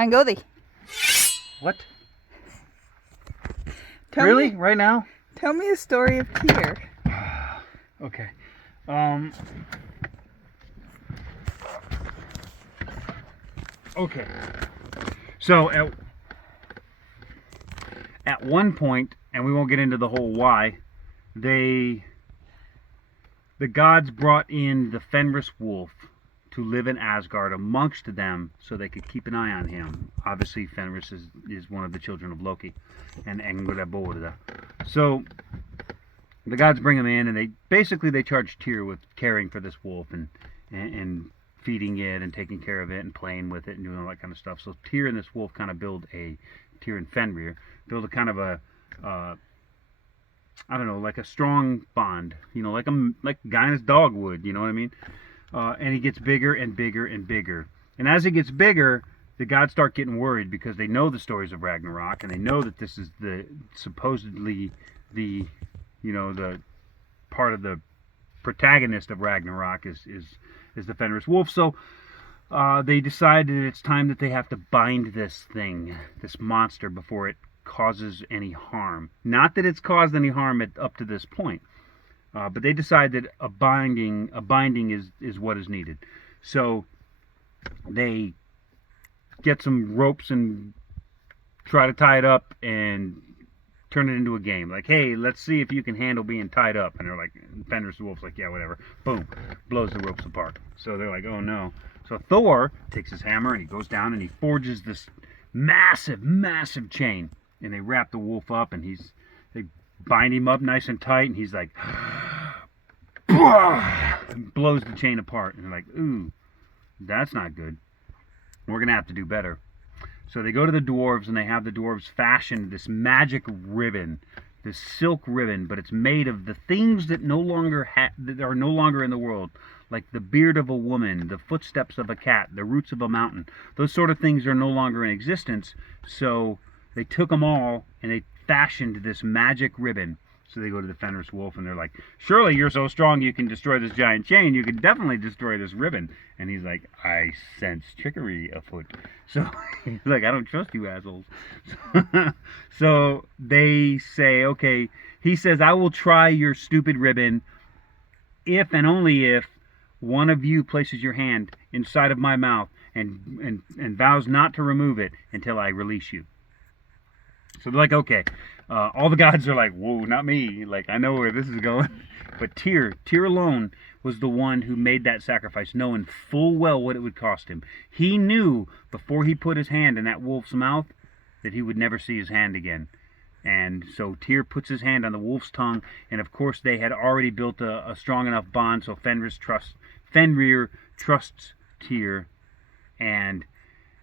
Find Gothi. What? Tell Really? Me, right now? tell me a story of Tyr. Okay. Okay. So at one point, and we won't get into the whole why, the gods brought in the Fenris wolf to live in Asgard amongst them so they could keep an eye on him. Obviously, Fenris is one of the children of Loki and Engraborda. So the gods bring him in, and they charge Tyr with caring for this wolf and feeding it and taking care of it and playing with it and doing all that kind of stuff. So Tyr and this wolf kind of Tyr and Fenrir build a kind of a I don't know, like a strong bond, like a guy and his dog would, you know what I mean? And he gets bigger and bigger and bigger. And as he gets bigger, the gods start getting worried because they know the stories of Ragnarok, and they know that this is supposedly the part of the protagonist of Ragnarok is the Fenris wolf. So they decide that it's time that they have to bind this monster, before it causes any harm. Not that it's caused any harm up to this point, but they decide that a binding is what is needed. So they get some ropes and try to tie it up and turn it into a game. Like, hey, let's see if you can handle being tied up. And they're like, Fenris the wolf's like, yeah, whatever. Boom, blows the ropes apart. So they're like, oh no. So Thor takes his hammer and he goes down and he forges this massive, massive chain. And they wrap the wolf up, and they bind him up nice and tight, and he's like, and blows the chain apart. And they're like, ooh, that's not good. We're going to have to do better. So they go to the dwarves, and they have the dwarves fashion this magic ribbon, this silk ribbon, but it's made of the things that that are no longer in the world, like the beard of a woman, the footsteps of a cat, the roots of a mountain. Those sort of things are no longer in existence. So they took them all and they fashioned this magic ribbon. So they go to the Fenris wolf and they're like, surely you're so strong you can destroy this giant chain. You can definitely destroy this ribbon. And he's like, I sense trickery afoot. So he's like, I don't trust you assholes. So they say, okay, he says, I will try your stupid ribbon if and only if one of you places your hand inside of my mouth and vows not to remove it until I release you. So they're like, okay. All the gods are like, whoa, not me. Like, I know where this is going. But Tyr alone was the one who made that sacrifice, knowing full well what it would cost him. He knew before he put his hand in that wolf's mouth that he would never see his hand again. And so Tyr puts his hand on the wolf's tongue, and of course they had already built a strong enough bond, so Fenrir trusts Tyr, and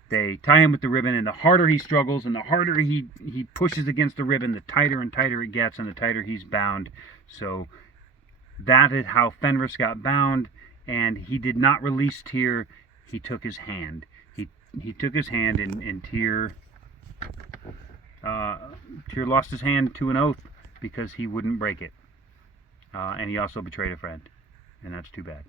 they tie him with the ribbon, and the harder he struggles and the harder he pushes against the ribbon, the tighter and tighter it gets, and the tighter he's bound. So that is how Fenris got bound, and he did not release Tyr. He took his hand. He took his hand, and Tyr lost his hand to an oath because he wouldn't break it. And he also betrayed a friend, and that's too bad.